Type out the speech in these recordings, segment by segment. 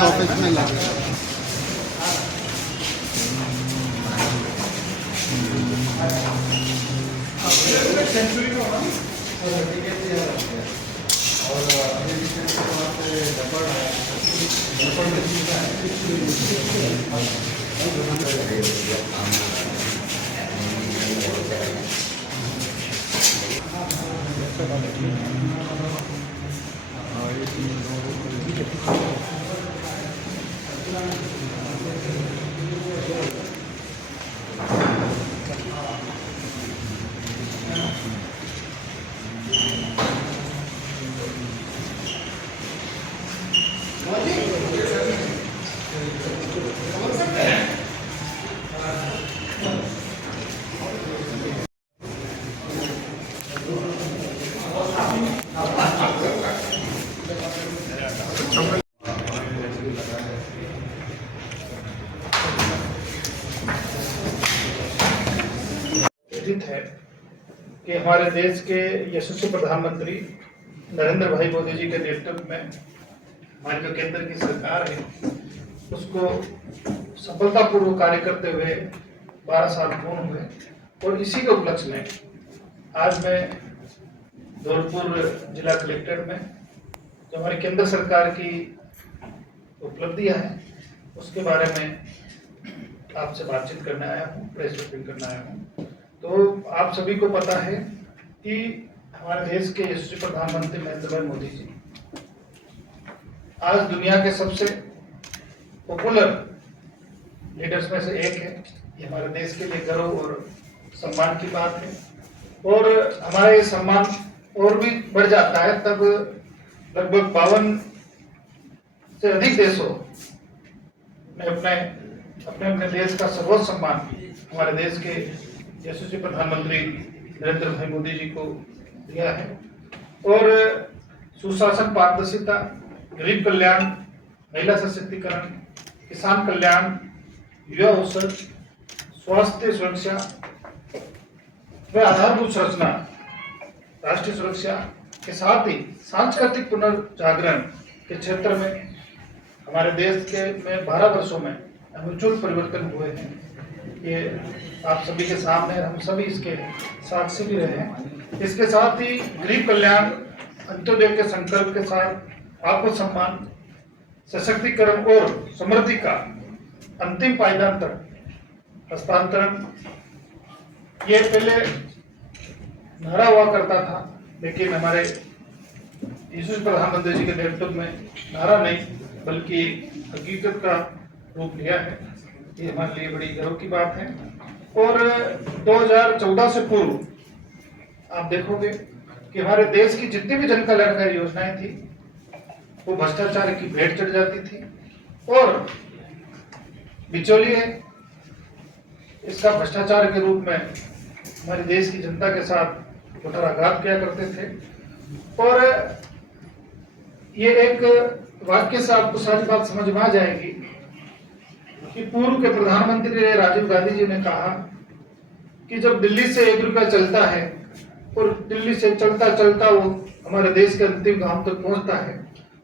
Office में लगा। है कि हमारे देश के यशस्वी प्रधानमंत्री नरेंद्र भाई मोदी जी के नेतृत्व में हमारी जो केंद्र की सरकार है उसको सफलतापूर्वक कार्य करते हुए 12 साल पूर्ण हुए। और इसी के उपलक्ष्य में आज मैं धौलपुर जिला कलेक्ट्रेट में जो हमारी केंद्र सरकार की उपलब्धियां हैं उसके बारे में आपसे बातचीत करने आया हूँ, प्रेस ब्रीफिंग करने आया हूँ। तो आप सभी को पता है कि हमारे देश के यशस्वी प्रधानमंत्री नरेंद्र भाई मोदी जी आज दुनिया के सबसे पॉपुलर लीडर्स में से एक है। ये हमारे देश के लिए गर्व और सम्मान की बात है। और हमारा ये सम्मान और भी बढ़ जाता है तब लगभग 52 से अधिक देशों ने अपने अपने देश का सर्वोच्च सम्मान हमारे देश के यशस्वी प्रधानमंत्री नरेंद्र भाई मोदी जी को दिया है। और सुशासन, पारदर्शिता, गरीब कल्याण, महिला सशक्तिकरण, किसान कल्याण, युवा अवसर, स्वास्थ्य सुरक्षा व आधारभूत संरचना, राष्ट्रीय सुरक्षा के साथ ही सांस्कृतिक पुनर्जागरण के क्षेत्र में हमारे देश के में 12 वर्षों में अमूलचूल परिवर्तन हुए हैं। ये आप सभी के सामने, हम सभी इसके साक्षी भी रहे हैं। इसके साथ ही गरीब कल्याण, अंत्योदय के संकल्प के साथ आत्मसम्मान, सशक्तिकरण और समृद्धि का अंतिम पायदान तक हस्तांतरण। ये पहले नारा हुआ करता था, लेकिन हमारे यशस्वी प्रधानमंत्री जी के नेतृत्व में नारा नहीं बल्कि हकीकत का रूप लिया है। ये हमारे लिए बड़ी गर्व की बात है। और 2014 से पूर्व आप देखोगे कि हमारे देश की जितनी भी जन कल्याणकारी योजनाएं थी वो भ्रष्टाचार की भेंट चढ़ जाती थी और बिचौलिए इसका भ्रष्टाचार के रूप में हमारे देश की जनता के साथ कुठाराघात किया करते थे। और ये एक वाक्य से आपको सारी बात समझ में आ जाएगी कि पूर्व के प्रधानमंत्री राजीव गांधी जी ने कहा कि जब दिल्ली से 1 रुपया चलता है और दिल्ली से चलता चलता वो हमारे देश के अंतिम गांव तक पहुंचता है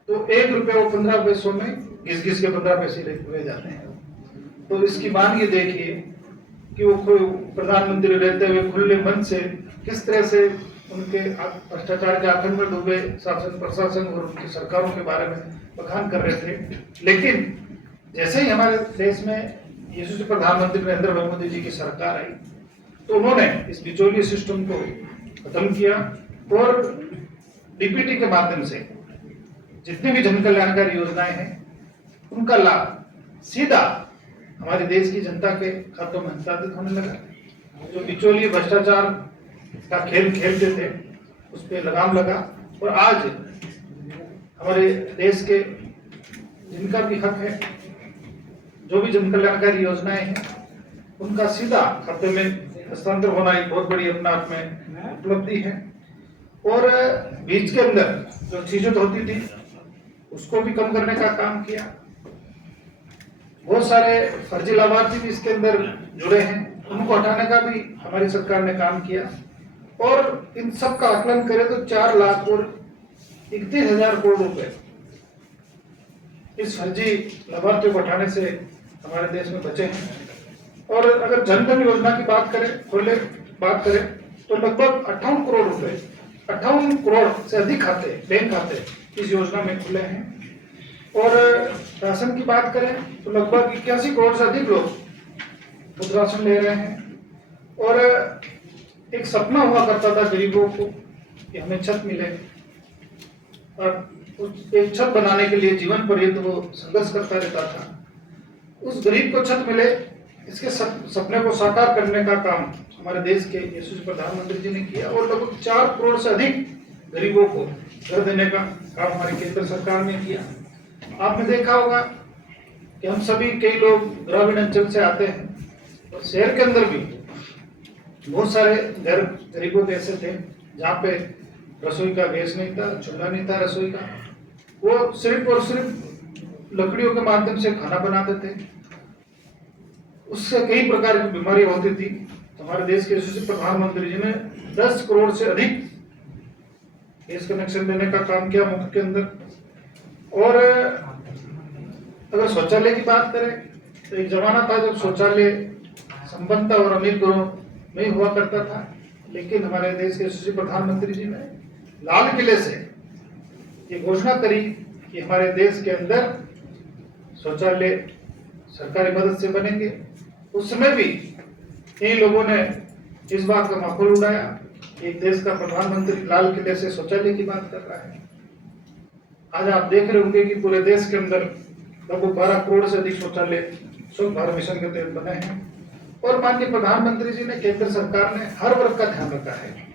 तो 1 रुपया वो 15 पैसों में घिस घिस के 15 पैसे ले जाते हैं। तो इसकी मान ये देखिए कि वो प्रधानमंत्री रहते हुए खुले मन से किस तरह से उनके भ्रष्टाचार के आतंक में डूबे शासन प्रशासन और उनकी सरकारों के बारे में बखान कर रहे थे। लेकिन जैसे ही हमारे देश में यशस्वी प्रधानमंत्री नरेंद्र भाई मोदी जी की सरकार आई तो उन्होंने इस बिचौलिए सिस्टम को खत्म किया और डीपीटी के माध्यम से जितनी भी जन कल्याणकारी योजनाएं हैं उनका लाभ सीधा हमारे देश की जनता के खातों में हस्तांतरित होने लगा। जो बिचौलिए भ्रष्टाचार का खेल खेलते थे उस पर लगाम लगा और आज हमारे देश के जिनका भी हक है, जो भी जन कल्याणकारी योजनाएं हैं उनका सीधा खाते में हस्तांतर होना एक बहुत बड़ी अपने आप में उपलब्धि है। और बीच के अंदर जो चीजें होती थी उसको भी कम करने का काम किया। बहुत सारे फर्जी लाभार्थी भी इसके अंदर जुड़े हैं, उनको हटाने का भी हमारी सरकार ने काम किया। और इन सब का आकलन करें तो 4,31,000 करोड़ रुपए इस फर्जी लाभार्थियों को हटाने से हमारे देश में बचे हैं। और अगर जनधन योजना की बात करें तो लगभग 58 करोड़ रुपए, 58 करोड़ से अधिक खाते, बैंक खाते इस योजना में खुले हैं। और राशन की बात करें तो लगभग 81 करोड़ से अधिक लोग खुद राशन ले रहे हैं। और एक सपना हुआ करता था गरीबों को कि हमें छत मिले, और उस एक छत बनाने के लिए जीवन पर्यंत वो संघर्ष करता रहता था। उस गरीब को छत मिले, इसके सपने को साकार करने का काम हमारे देश के यशस्वी प्रधानमंत्री जी ने किया। और लगभग 4 करोड़ से अधिक गरीबों को घर देने का काम हमारी केंद्र सरकार ने किया। आपने देखा होगा कि हम सभी, कई लोग ग्रामीण अंचल से आते हैं, और शहर के अंदर भी बहुत सारे घर गरीबों के ऐसे थे जहाँ पे रसोई का गैस नहीं था, चूल्हा नहीं था रसोई का, वो सिर्फ और सिर्फ लकड़ियों के माध्यम से खाना बनाते थे। उससे कई प्रकार की बीमारियां होती थी। तो हमारे देश के यशस्वी प्रधानमंत्री जी ने 10 करोड़ से अधिक गैस कनेक्शन देने का काम किया मुफ्त के अंदर। और अगर शौचालय की बात करें तो एक जमाना था जब शौचालय संपन्नता और अमीर घरों में हुआ करता था, लेकिन हमारे देश के यशस्वी प्रधानमंत्री जी ने लाल किले से ये घोषणा करी कि हमारे देश के अंदर शौचालय सरकारी मदद से बनेंगे। उस समय भी कई लोगों ने इस बात का माहौल उड़ाया, एक देश का प्रधानमंत्री लाल किले से शौचालय की बात कर रहा है। आज आप देख रहे होंगे कि पूरे देश के अंदर लगभग 12 करोड़ से अधिक शौचालय स्वच्छ भारत मिशन के तहत बने हैं। और माननीय प्रधानमंत्री जी ने, केंद्र सरकार ने हर वर्ग का ध्यान रखा है।